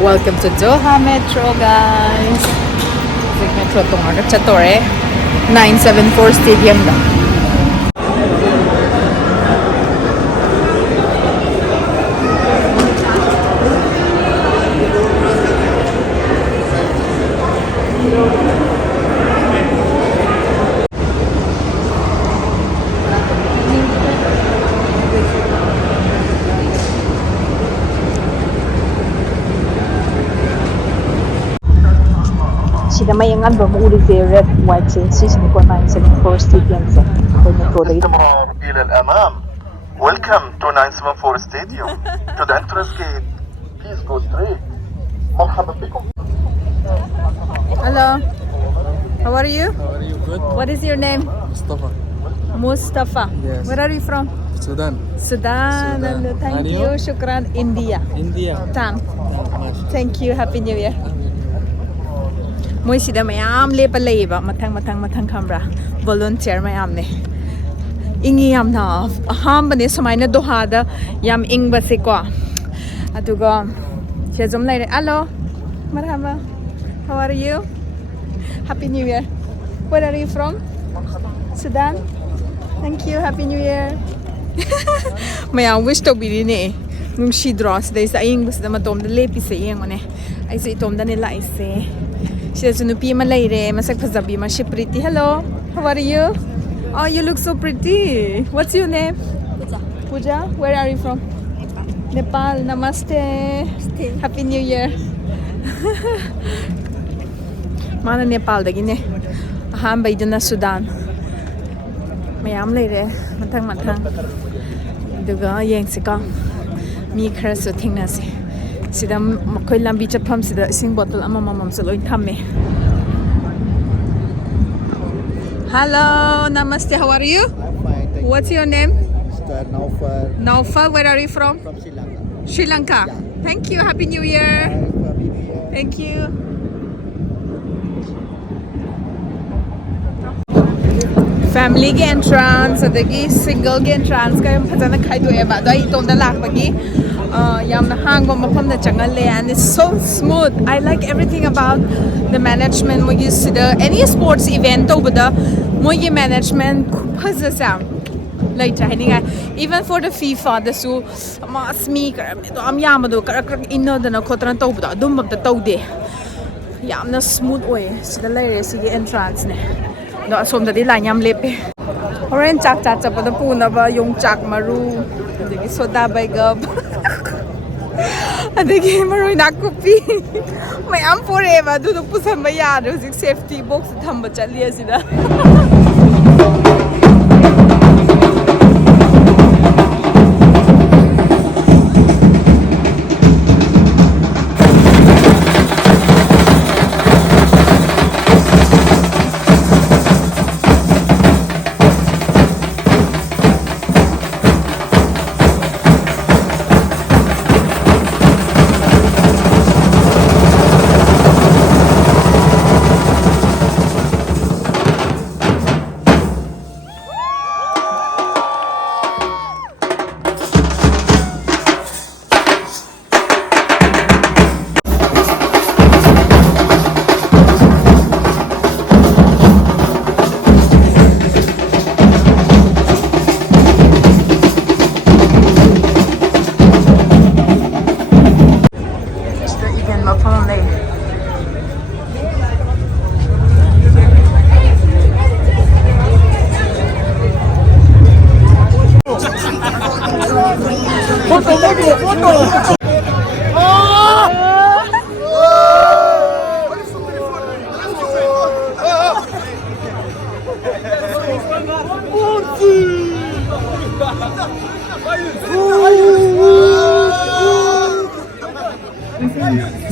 Welcome to Doha Metro, guys. Metro tong agad sa Tore 974 Stadium da. Sida may ang ba mo ulit red white since ni ko 974 Stadium sa metro dito. إلى الأمام. Welcome to 974 Stadium. To the entrance gate. Please go straight. مرحبا بكم. Hello. How are you? How are you? Good. What is your name? Mustafa. Mustafa. Yes. Where are you from? Sudan. Sudan. Sudan. Thank And you. you? Shukran. India. India. Tam. Nice. Thank you. Happy New Year. Moi sida mayam lepa leiba mathang khambra volunteer mayam ne ingi yam na aham bane samaina Doha da yam ing ba se ko aduga chezom lai hello marhaba how are you happy new year where are you from Sudan thank you happy new year mayam wish to be ne nung shi draws dai sa ing bas da matom da lepi se yeng mane ai se tom da ne lai se She's a nupi Malay, masak pazabi, mashi pretty. Hello, how are you? Oh, you look so pretty. What's your name? Puja. Puja. Where are you from? Nepal. Nepal. Namaste. Namaste. Happy New Year. Mana Nepal dagi ne. Aham bay dana Sudan. Mayam lay re. Matang. Duga yeng sika. Mi khara so thingna se. Sida makoy lambi chapam sida sing bottle amam so loin thamme. Hello, namaste. How are you? I'm fine, thank What's your name? Mr. Naufal Naufal. Where are you from? from Sri Lanka. Sri Lanka. Yeah. Thank you. Happy New Year. Happy New Year. Thank you. Family ge entrance adagi single ge entrance ka phajana khaido e ba dai tom da lak bagi yamna hangom mafam da changal le and it's so smooth. I like everything about the management mogi sida any sports event over mogi management phaja sa later even for the FIFA the su ma speaker to am yamado kar inno da na khotran to da dum bam ta tawde yamna smooth way sida laire sigi entrance ne do asom da di la yam lepe horen chak pa da puna ba yung chak maru adigi soda by gab adigi maru na kupi may am forever do pusan ba ya do safety box thamba chali asida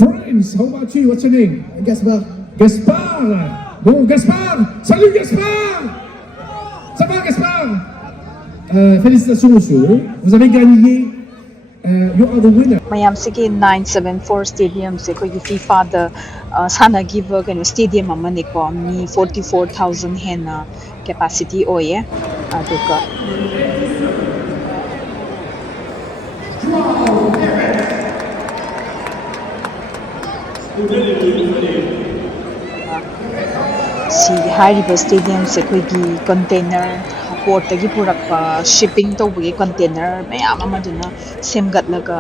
Friends, how about you? What's your name? Gaspar. Gaspard. Bon, Gaspard. Salut Gaspard. Ça va Gaspard? Félicitations monsieur. Vous avez gagné. You are the winner. mayam sige 974 stadium se koi FIFA the sana give kan stadium amane ko mi 44,000 hen capacity oye aduka ꯁꯤ ꯍꯥꯏꯔꯤꯕ ꯁ꯭ꯇꯦꯗꯤꯌꯝꯁꯦ ꯑꯩꯈꯣꯏꯒꯤ container ꯄꯣꯔꯠꯇꯒꯤ ꯄꯨꯔꯛꯄ shipping ꯇꯧꯕꯒꯤ container ꯃꯌꯥꯝ ꯑꯃꯗꯨꯅ ꯁꯦꯝꯒꯠꯂꯒ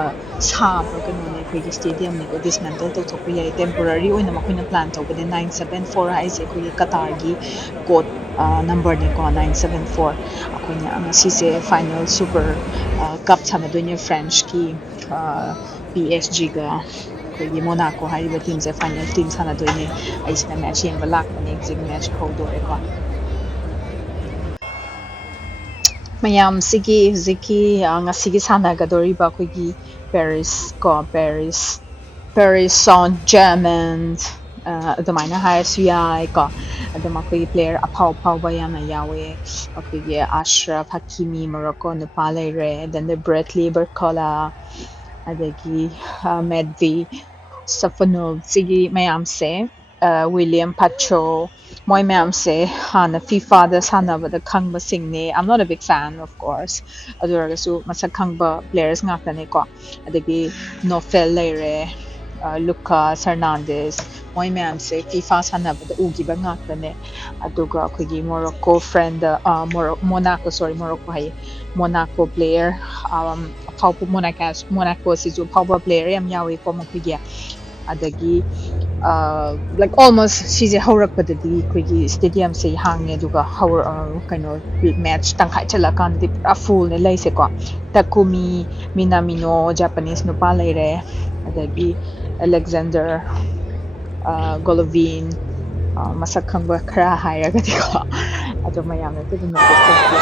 ꯁꯥꯕ ꯀꯩꯅꯣꯅꯦ ꯑꯩꯈꯣꯏꯒꯤ ꯁ꯭ꯇꯦꯗꯤꯌꯝꯅꯤꯀꯣ ꯗꯤꯁꯃꯦꯟꯇꯜ ꯇꯧꯊꯣꯛꯄ ꯌꯥꯏ ꯇꯦꯝꯄꯣꯔꯔꯤ ꯑꯣꯏꯅ ꯃꯈꯣꯏꯅ ꯄ꯭ꯂꯥꯟ ꯇꯧꯕꯅꯦ 974 ꯍꯥꯏꯁꯦ ꯑꯩꯈꯣꯏꯒꯤ ꯀꯇꯥꯔꯒꯤ ꯀꯣꯠ ꯅꯝꯕꯔꯅꯤꯀꯣ 974 ꯑꯩꯈꯣꯏꯅ ꯉꯁꯤꯁꯦ ꯐꯥꯏꯅꯦꯜ ꯁꯨꯄꯔ ꯀꯞ ꯁꯥꯟꯅꯗꯣꯏꯅꯦ ꯐ꯭ꯔꯦꯟꯆꯀꯤ PSG ꯒ ꯑꯩꯈꯣꯏꯒꯤ ꯃꯣꯅꯥꯀꯣ ꯍꯥꯏꯔꯤꯕ ꯇꯤꯝꯁꯦ ꯐꯥꯏꯅꯦꯜ ꯇꯤꯝ ꯁꯥꯟꯅꯗꯣꯏꯅꯦ ꯑꯩꯁꯤꯅ ꯃꯦꯠꯆ ꯌꯦꯡꯕ ꯂꯥꯛꯄꯅꯦ ꯍꯧꯖꯤꯛ ꯃꯦꯠꯆ ꯍꯧꯗꯣꯔꯦꯀꯣ ꯃꯌꯥꯝꯁꯤꯒꯤ ꯍꯧꯖꯤꯛꯀꯤ ꯉꯁꯤꯒꯤ ꯁꯥꯟꯅꯒꯗꯧꯔꯤꯕ ꯑꯩꯈꯣꯏꯒꯤ ꯄꯦꯔꯤꯁ ꯁꯥꯎꯟ ꯖꯔꯃꯟ ꯑꯗꯨꯃꯥꯏꯅ ꯍꯥꯏꯔꯁꯨ ꯌꯥꯏꯀꯣ ꯑꯗꯨꯝ ꯑꯩꯈꯣꯏꯒꯤ ꯄ꯭ꯂꯦꯌꯔ ꯑꯐꯥꯎꯕ ꯌꯥꯝꯅ ꯌꯥꯎꯋꯦ ꯑꯩꯈꯣꯏꯒꯤ ꯑꯁ꯭ꯔꯐ ꯍꯀꯤꯃꯤ ꯃꯣꯔꯣꯀꯣ ꯅꯨꯄꯥ ꯂꯩꯔꯦ ꯗꯦꯟ ꯕ꯭ꯔꯦꯠꯂꯤ ꯕꯔꯀꯣꯂꯥ ꯑꯗꯒꯤ ꯃꯦꯗꯚꯤ ꯁꯐꯅꯣቭ ꯁꯤꯒꯤ ꯃꯌꯥꯝꯁꯦ ꯋꯤꯂꯤꯌꯝ ꯄꯥꯆꯣ ꯃꯣꯏ ꯃꯌꯥꯝꯁꯦ ꯍꯥꯟꯅ ꯐꯤꯐꯥꯗ ꯁꯥꯟꯅꯕꯗ ꯈꯪꯕꯁꯤꯡꯅꯦ I'm not a big fan of course ꯑꯗꯨ ꯑꯣꯏꯔꯒꯁꯨ ꯃꯁꯛ ꯈꯪꯕ players ꯉꯥꯛꯇꯅꯦꯀꯣ ꯑꯗꯒꯤ ꯅꯣꯐꯦꯜ ꯂꯩꯔꯦ ꯂꯨꯀꯥꯁ ꯍꯔꯅꯥꯟꯗꯦꯁ ꯃꯣꯏ ꯃꯌꯥꯝꯁꯦ ꯐꯤꯐꯥ ꯁꯥꯟꯅꯕꯗ ꯎꯈꯤꯕ ꯉꯥꯛꯇꯅꯦ ꯑꯗꯨꯒ ꯑꯩꯈꯣꯏꯒꯤ ꯃꯣꯔꯣꯀꯣ ꯃꯣꯔꯣꯀꯣ ꯍꯥꯏꯌꯦ ꯃꯣꯅꯥꯀꯣ ꯄ꯭ꯂꯦꯌꯔ ꯑꯐꯥꯎꯕ ꯃꯣꯅꯥꯀꯣꯁꯤꯁꯨ ꯑꯐꯥꯎꯕ ꯄ꯭ꯂꯦꯌꯔ ꯌꯥꯝ ꯌꯥꯎꯋꯤꯀꯣ ꯃꯈꯣꯏꯒꯤ ꯑꯗꯒꯤ ꯂꯥꯏꯛ ꯑꯣꯜꯃꯣꯁ ꯁꯤꯁꯦ ꯍꯧꯔꯛꯄꯗꯗꯤ ꯑꯩꯈꯣꯏꯒꯤ ꯁ꯭ꯇꯦꯗꯤꯌꯝꯁꯦ ꯍꯥꯡꯉꯦ ꯑꯗꯨꯒ ꯀꯩꯅꯣ ꯃꯦꯠꯆ ꯇꯪꯈꯥꯏ ꯆꯠꯂꯀꯥꯟꯗꯗꯤ ꯄꯨꯔꯥ ꯐꯨꯜꯅꯦ ꯂꯩꯁꯦꯀꯣ ꯇꯀꯨꯃꯤ ꯃꯤꯅꯥꯃꯤꯅꯣ ꯖꯄꯅꯤꯁ ꯅꯨꯄꯥ ꯂꯩꯔꯦ ꯑꯗꯒꯤ ꯑꯂꯦꯛꯖꯦꯟꯗꯔ ꯒꯣꯂꯣꯚꯤꯟ ꯃꯁꯛ ꯈꯪꯕ ꯈꯔ ꯍꯥꯏꯔꯒꯗꯤꯀꯣ ꯑꯗꯨ ꯃꯌꯥꯝꯅꯁꯨ ꯑꯗꯨꯝ ꯅꯣꯇꯤꯁ ꯇꯧꯕꯤꯌꯣ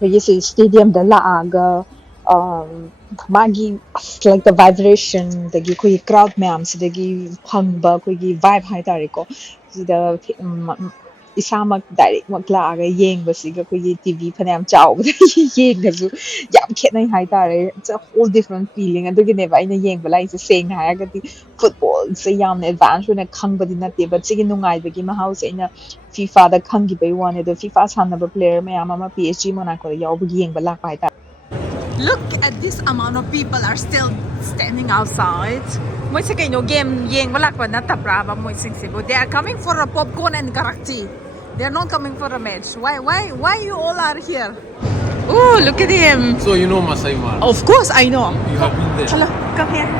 ꯑꯩꯈꯣꯏꯒꯤ ꯁꯤ ꯁ꯭ꯇꯦꯗꯤꯌꯝꯗ ꯂꯥꯛꯑꯒ ꯃꯥꯒꯤ ꯂꯥꯏꯛ ꯗ ꯚꯥꯏꯕ꯭ꯔꯦꯁꯟ ꯑꯗꯒꯤ ꯑꯩꯈꯣꯏꯒꯤ ꯀ꯭ꯔꯥꯎꯠ ꯃꯌꯥꯝꯁꯤꯗꯒꯤ ꯐꯪꯕ ꯑꯩꯈꯣꯏꯒꯤ ꯚꯥꯏꯕ ꯍꯥꯏꯇꯥꯔꯦꯀꯣ ꯁꯤꯗ ꯏꯁꯥꯃꯛ ꯗꯥꯏꯔꯦꯛꯃꯛ ꯂꯥꯛꯑꯒ ꯌꯦꯡꯕꯁꯤꯒ ꯑꯩꯈꯣꯏꯒꯤ ꯇꯤꯚꯤ ꯐꯅꯌꯥꯝ ꯆꯥꯎꯕꯗ ꯌꯦꯡꯉꯁꯨ ꯌꯥꯝ ꯈꯦꯠꯅꯩ ꯍꯥꯏꯇꯥꯔꯦ ꯏꯠꯁ ꯑ ꯍꯣꯜ ꯗꯤꯐꯔꯦꯟಟ್ ꯐꯤꯂꯤꯡ ꯑꯗꯨꯒꯤꯅꯦꯕ ꯑꯩꯅ ꯌꯦꯡꯕ ꯂꯥꯛꯏꯁꯦ ꯁꯦꯡꯅ ꯍꯥꯏꯔꯒꯗꯤ ꯐꯨꯠꯕꯣꯜꯁꯦ ꯌꯥꯝꯅ ꯑꯦꯗꯚꯥꯟꯁ ꯑꯣꯏꯅ ꯈꯪꯕꯗꯤ ꯅꯠꯇꯦ ꯕꯠ ꯁꯤꯒꯤ ꯅꯨꯡꯉꯥꯏꯕꯒꯤ ꯃꯍꯥꯎꯁꯦ ꯑꯩꯅ ꯐꯤꯐꯥꯗ ꯈꯪꯈꯤꯕꯩ ꯋꯥꯅꯤ ꯑꯗꯣ ꯐꯤꯐꯥ ꯁꯥꯟꯅꯕ ꯄ꯭ꯂꯦꯌꯔ ꯃꯌꯥꯝ ꯑꯃ PSG ꯃꯣꯅꯥꯀꯣꯗ ꯌꯥꯎꯕꯒꯤ ꯌꯦꯡꯕ ꯂꯥꯛꯄ ꯍꯥꯏꯇꯥꯔꯦ Look at this amount of people are still standing outside. Moise kaino game yengba lakpa natabra moisingsibo. They are coming for a popcorn and karakti. They are not coming for a match. Why you all are here? Oh, look at him. So you know Masai Mara? Of course I know. You have been there. Hello, come here.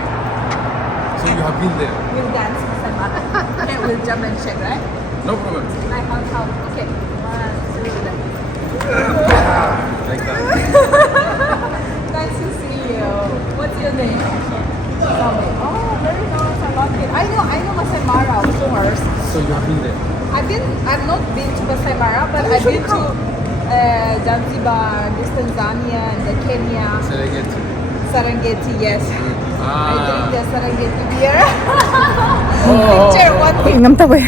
So you have been there. We'll dance, Masai Mara. Okay, we'll jump and shake, right? No problem. Like how? Okay. 1, 2, 3. Like that. Nice to see you. What's your name? Tommy. Oh, very nice. I like it. I know Masai Mara also hers. So you have been there. I've not been to Masai Mara, but I've been to Zanzibar, this Tanzania, and the Kenya. Serengeti, yes. I drink the Serengeti beer. Picture one thing. Ngam tawe.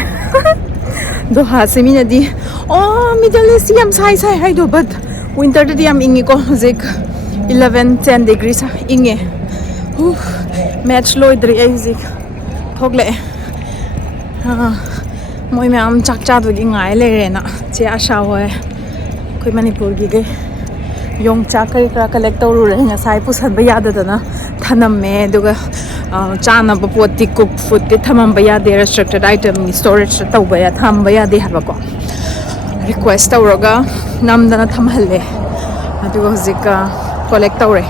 Doha se mina di. Oh, Middle East yam sai hai do, but winter di yam ingi ko zik 11-10 degrees ingi. Match loidri ay zik. Thogle. Moi me am chak cha du gi ngai le re na. Che asha hoy. Koi Manipur gi ge ꯌꯣꯡꯆꯥꯛ ꯀꯔꯤ ꯀꯔꯥ collect ꯇꯧꯔꯨꯔꯦ ꯉꯁꯥꯏ ꯄꯨꯁꯟꯕ ꯌꯥꯗꯗꯅ ꯊꯅꯝꯃꯦ ꯑꯗꯨꯒ ꯆꯥꯅꯕ ꯄꯣꯠꯇꯤ cook ꯐꯨꯗꯇꯤ ꯊꯝꯃꯝꯕ ꯌꯥꯗꯦ restricted ꯑꯥꯏꯇꯦꯝꯅꯤ ꯁ꯭ꯇꯣꯔꯦꯖꯇ ꯊꯝꯕ ꯌꯥꯗꯦ ꯍꯥꯏꯕꯀꯣ ꯔꯤꯀ꯭ꯋꯦꯁ ꯇꯧꯔꯒ ꯅꯝꯗꯅ ꯊꯝꯍꯜꯂꯦ ꯑꯗꯨꯒ ꯍꯧꯖꯤꯛ ꯀꯣꯂꯦꯛ ꯇꯧꯔꯦ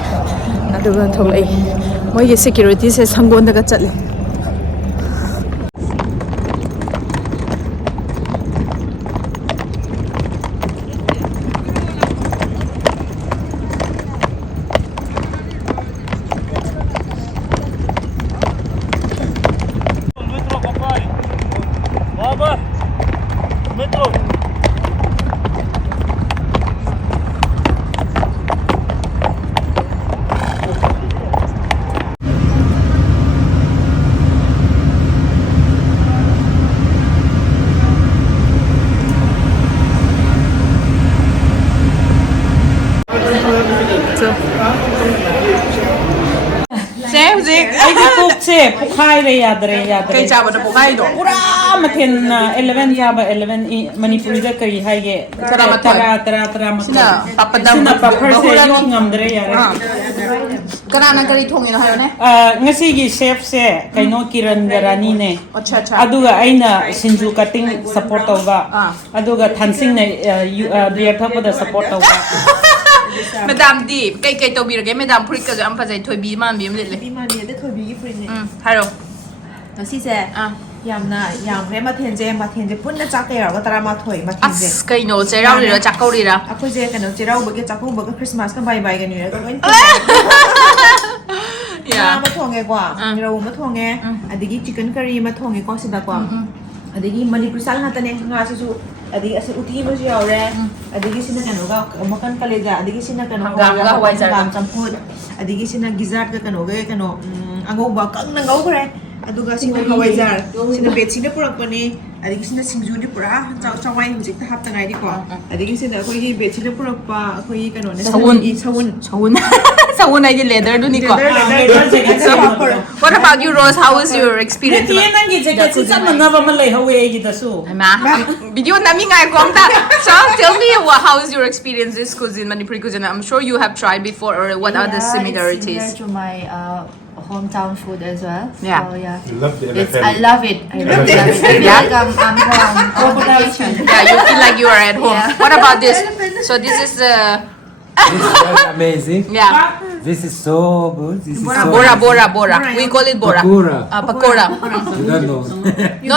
ꯑꯗꯨꯒ ꯊꯣꯛꯂꯛꯏ ꯃꯣꯏꯒꯤ ꯁꯦꯀ꯭ꯌꯨꯔꯤꯇꯤꯁꯦ ꯁꯪꯒꯣꯟꯗꯒ ꯆꯠꯂꯦ ꯁꯦ ꯍꯧꯖꯤꯛ ꯑꯩꯒꯤ ꯄꯨꯛꯁꯦ ꯄꯨꯈꯥꯏꯔꯦ ꯌꯥꯗ꯭ꯔꯦ ꯀꯩ ꯆꯥꯕꯗ ꯄꯣꯛꯈꯥꯏꯗꯣ ꯄꯨꯔꯥ ꯃꯊꯦꯜ 11 ꯆꯥꯕ 11 ꯃꯅꯤꯄꯨꯔꯤꯗ ꯀꯔꯤ ꯍꯥꯏꯒꯦ ꯇꯔꯥ ꯁꯤꯅ ꯄꯥꯄꯗꯝ ꯁꯤꯅ ꯄꯥꯐꯔꯁꯦ ꯕꯍꯨꯔꯥꯅꯤ. ꯌꯣꯠ ꯉꯝꯗ꯭ꯔꯦ ꯌꯥꯔꯦ ꯀꯅꯥꯅ ꯀꯔꯤ ꯊꯣꯡꯉꯤꯅꯣ ꯍꯥꯏꯌꯣꯅꯦ ꯉꯁꯤꯒꯤ ꯁꯦꯐꯁꯦ ꯀꯩꯅꯣ ꯀꯤꯔꯟꯒ ꯔꯥꯅꯤꯅꯦ ꯑꯠꯆꯥ ꯑꯠꯆꯥ ꯑꯗꯨꯒ ꯑꯩꯅ ꯁꯤꯡꯖꯨ ꯀꯠꯇꯤꯡ ꯁꯞꯄꯣꯔꯠ ꯇꯧꯕ ꯑꯗꯨꯒ ꯊꯥꯟꯁꯤꯡꯅ ꯕꯤꯌꯔ ꯊꯛꯄꯗ ꯁꯞꯄꯣꯔꯠ ꯇꯧꯕ ꯃꯦꯗꯥꯝꯗꯤ ꯀꯩ ꯇꯧꯕꯤꯔꯒꯦ ꯃꯦꯗꯥꯝ ꯐꯨꯔꯤꯠꯀꯁꯨ ꯌꯥꯝ ꯐꯖꯩ ꯊꯣꯏꯕꯤ ꯃꯥꯟꯕꯤ ꯑꯃ ꯂꯤꯠꯂꯦ ꯏꯃꯥꯟꯅꯦꯗ ꯊꯣꯏꯕꯤꯒꯤ ꯐꯨꯔꯤꯠꯅꯦ ꯍꯥꯏꯔꯣ ꯉꯁꯤꯁꯦ ꯌꯥꯝꯅ ꯌꯥꯝꯈ꯭ꯔꯦ ꯃꯊꯦꯜꯁꯦ ꯄꯨꯟꯅ ꯆꯥꯛꯀ ꯌꯥꯎꯔꯒ 11 ꯃꯊꯦꯜꯁꯦ ꯑꯁ ꯀꯩꯅꯣ ꯆꯩꯔꯥꯎꯔꯤꯔꯥ ꯆꯥꯛꯀꯧꯔꯤꯔꯥ ꯑꯩꯈꯣꯏꯁꯦ ꯀꯩꯅꯣ ꯆꯩꯔꯥꯎꯕꯒꯤ ꯆꯥꯛꯀꯧꯕꯒ ꯈ꯭ꯔꯤꯁꯃꯥꯁꯀ ꯕꯥꯏꯒ ꯅꯤꯔꯒ ꯂꯣꯏ ꯉꯥ ꯑꯃ ꯊꯣꯡꯉꯦꯀꯣ ꯔꯧ ꯑꯃ ꯊꯣꯡꯉꯦ ꯑꯗꯒꯤ ꯆꯤꯀꯟ ꯀꯔꯤ ꯑꯃ ꯊꯣꯡꯉꯦꯀꯣ ꯁꯤꯗꯀꯣ ꯑꯗꯒꯤ ꯃꯅꯤꯄꯨꯔ ꯁꯥꯜ ꯉꯥꯛꯇꯅꯦ ꯉꯥꯁꯤꯁꯨ ꯑꯗꯒꯤ ꯑꯁꯤ ꯎꯇꯤ ꯑꯃꯁꯨ ꯌꯥꯎꯔꯦ ꯑꯗꯒꯤ ꯁꯤꯅ ꯀꯩꯅꯣꯒ ꯃꯀꯟ ꯀꯂꯦꯖꯥ ꯑꯗꯒꯤ ꯁꯤꯅ ꯀꯩꯅꯣ ꯍꯪꯒꯥꯝꯒ ꯍꯋꯥꯏꯖꯥꯔꯒ. ꯍꯪꯒꯥꯝ ꯆꯝꯐꯨꯠ ꯑꯗꯒꯤ ꯁꯤꯅ ꯒꯤꯖꯥꯔꯠꯀ ꯀꯩꯅꯣꯒ ꯀꯩꯅꯣ ꯑꯉꯧꯕ ꯀꯪꯅ ꯉꯧꯈ꯭ꯔꯦ ꯑꯗꯨꯒ ꯁꯤꯅ ꯍꯋꯥꯏꯖꯥꯔ ꯁꯤꯅ ꯕꯦꯠꯁꯤꯅ ꯄꯨꯔꯛꯄꯅꯤ ꯑꯗꯒꯤ ꯁꯤꯅ ꯁꯤꯡꯖꯨꯗꯤ ꯄꯨꯔꯥ ꯆꯋꯥꯏ ꯍꯧꯖꯤꯛꯇ ꯍꯥꯞꯇ ꯉꯥꯏꯔꯤꯀꯣ ꯑꯗꯒꯤ ꯁꯤꯅ ꯑꯩꯈꯣꯏꯒꯤ ꯕꯦꯠꯁꯤꯅ ꯄꯨꯔꯛꯄ ꯑꯩꯈꯣꯏꯒꯤ ꯀꯩꯅꯣꯅꯦ ꯁꯎꯟ ꯁꯎꯟ ꯍꯥꯏꯗꯤ ꯂꯦꯗꯔꯗꯨꯅꯤꯀꯣ What about you, Rose? How was your experience? ꯅꯠꯇꯦ ꯅꯪꯒꯤ ꯖꯦꯀꯦꯠꯁꯤ ꯆꯞ ꯃꯥꯟꯅꯕ ꯑꯃ ꯂꯩꯍꯧꯋꯦ ꯑꯩꯒꯤꯗꯁꯨ Video namingai ko amta. So tell me how is your experience this cuisine, Manipuri cuisine? I'm sure you have tried before, or what are the similarities? It's similar to my hometown food as well. Yeah. So yeah. You love the I love it. I love it. I feel like I'm home on vacation. Yeah, you feel like you are at home. Yeah. What about this? So this is This is amazing. yeah. This is so good. This is so Bora. We call it bora. Pakora. Pakora. You don't know.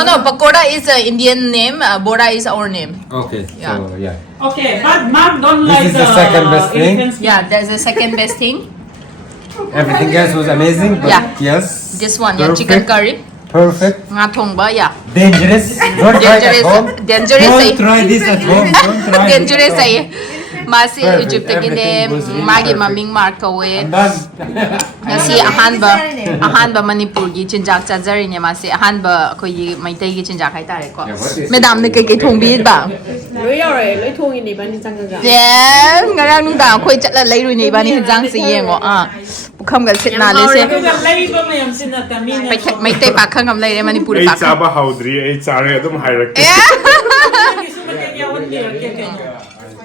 No, pakora is an Indian name. Bora is our name. Okay. Yeah. So yeah. Okay, but Mark don't This like is the second best thing. elephant skin. Yeah, there's the second best thing. Everything else was amazing, but Yeah. yes. This one, yeah, chicken curry. Perfect. Nga thongba, yeah. Dangerous. Don't try it at home. Dangerous. Don't try this at home. Don't try Dangerous it at ay. home. Masi Perfect. Egypt gine Everything was really magi perfect. maming mark kawe. I'm done. Ngasi ahanba Manipur gi chinjak chajari ne masi ahanba khoi maitai gi chinjak hai tare ko. Yeah, what is Madam ne kai thongbi ba. ꯂꯣꯏ ꯌꯥꯎꯔꯦ ꯂꯣꯏ ꯊꯣꯡꯉꯤꯅꯦ ꯏꯕꯥꯅꯤ ꯆꯪꯉꯒ Yeah, ngarang nung da khoi chatla leirui ne bani hinjang se yengo pukham ga sitna le se. ꯑꯗꯨꯒ ꯂꯩꯕ ꯃꯌꯥꯝꯁꯤꯅ ꯇꯃꯤꯅ Maitai pakhang am leire Manipur I pakhang. ꯆꯥꯕ ꯍꯥꯎꯗ꯭ꯔꯤ ꯑꯩ ꯆꯥꯔꯦ ꯑꯗꯨꯝ ꯍꯥꯏꯔꯛꯀꯦ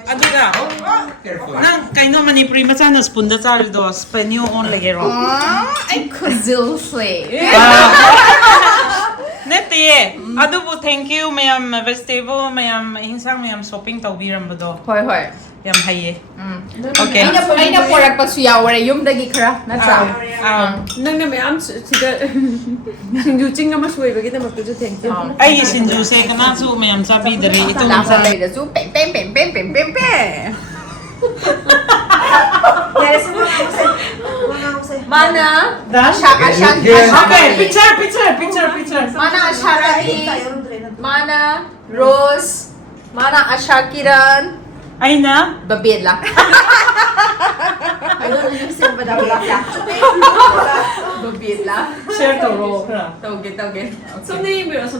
ꯑꯗꯨꯒ ꯅꯪ ꯀꯩꯅꯣ ꯃꯅꯤꯄꯨꯔꯤ ꯃꯆꯥꯅ ꯁ꯭ꯄꯨꯟꯗ ꯆꯥꯔꯤꯗꯣ ꯁ꯭ꯄꯦꯅꯤꯌꯣ ꯑꯣꯟ ꯂꯩꯒꯦꯔꯣ Ay khuzil se. ꯅꯠꯇꯦꯌꯦ ꯑꯗꯨꯕꯨ ꯊꯦꯡꯛ ꯌꯨ ꯃꯌꯥꯝ ꯚꯦꯖꯤꯇꯦꯕꯜ ꯃꯌꯥꯝ ꯏꯟꯁꯥꯡ ꯃꯌꯥꯝ ꯁꯣꯞꯄꯤꯡ ꯇꯧꯕꯤꯔꯝꯕꯗꯣ Hoi hoi. ꯌꯥꯝ ꯍꯩꯌꯦ Okay. Aina porakpasu yaware yumdagi khara natra. ꯅꯪꯅ ꯃꯌꯥꯝ ꯁꯤꯗ ꯁꯤꯡꯖꯨ ꯆꯤꯡ ꯑꯃ ꯁꯣꯏꯕꯒꯤꯗꯃꯛꯇꯁꯨ ꯊꯦꯡꯛ ꯌꯨ ꯑꯩꯒꯤ ꯁꯤꯡꯖꯨꯁꯦ ꯀꯅꯥꯁꯨ ꯃꯌꯥꯝ ꯆꯥꯕꯤꯗꯔꯤ ꯏꯇꯣꯝ Lama leirasu pem. Mana? Asha. Okay, picture. Mana Asharati? Mana Rose? Mana Asha Kiran? ꯑꯩꯅ Babela. Babela. ꯁꯤꯌꯔ ꯇꯧꯔꯣ ꯈꯔ Tauge.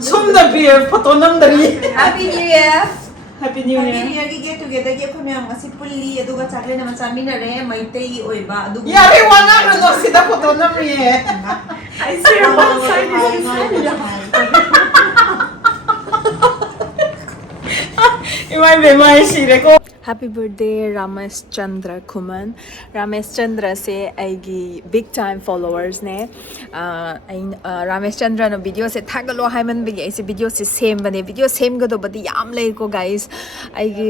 ꯁꯣꯝꯗ ꯕꯤꯌꯔ ꯐꯣꯇꯣ ꯅꯝꯗꯔꯤ Happy New Year. Happy new happy year new ꯏꯌꯔꯒꯤ ꯒꯦꯠ ꯇꯨꯒꯦꯗꯔꯒꯤ ꯑꯩꯈꯣꯏ ꯃꯌꯥꯝ ꯉꯁꯤ ꯄꯨꯜꯂꯤ ꯑꯗꯨꯒ ꯆꯥꯛꯂꯦꯟ ꯑꯃ ꯆꯥꯃꯤꯟꯅꯔꯦ ꯃꯩꯇꯩꯒꯤ ꯑꯣꯏꯕ ꯑꯗꯨꯒ ꯌꯥꯔꯦ ꯋꯥ ꯉꯥꯡꯒꯅꯣ ꯁꯤꯗ ꯐꯣꯇꯣ ꯅꯝꯔꯤꯌꯦ ꯏꯃꯥꯏ ꯕꯦꯝꯃ ꯑꯩ ꯁꯤꯔꯦꯀꯣ Happy birthday Ramesh Chandra Kuman. Ramesh Chandra se aigi big time followers ne. Ramesh Chandra no video se thagalo haiman bigi aise video se same bane video same go do badi yam lei ko guys. Aigi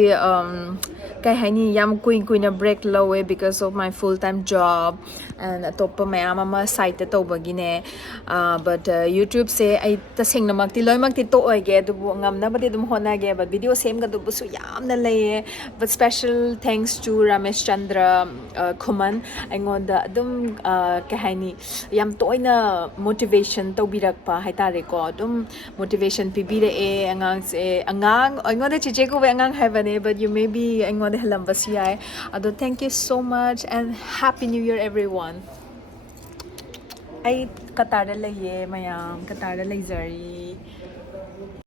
kai haini yam kuina break lowe because of my full time job and atoppa mayam ama site to bagi ne. But YouTube se ai taseng na makti loy makti to oige du ngam na badi dum hona ge but video same ga du busu yam na lei. But special thanks to Ramesh Chandra Kuman. Aingonda dum kahaini yam toina motivation to birakpa haitare ko dum motivation pibire e angang se angang aingonda chiche ko angang haibane but you may be aingonda halambasi ai ado thank you so much and happy new year everyone. Ay Qatar laye mayam Qatar lay zari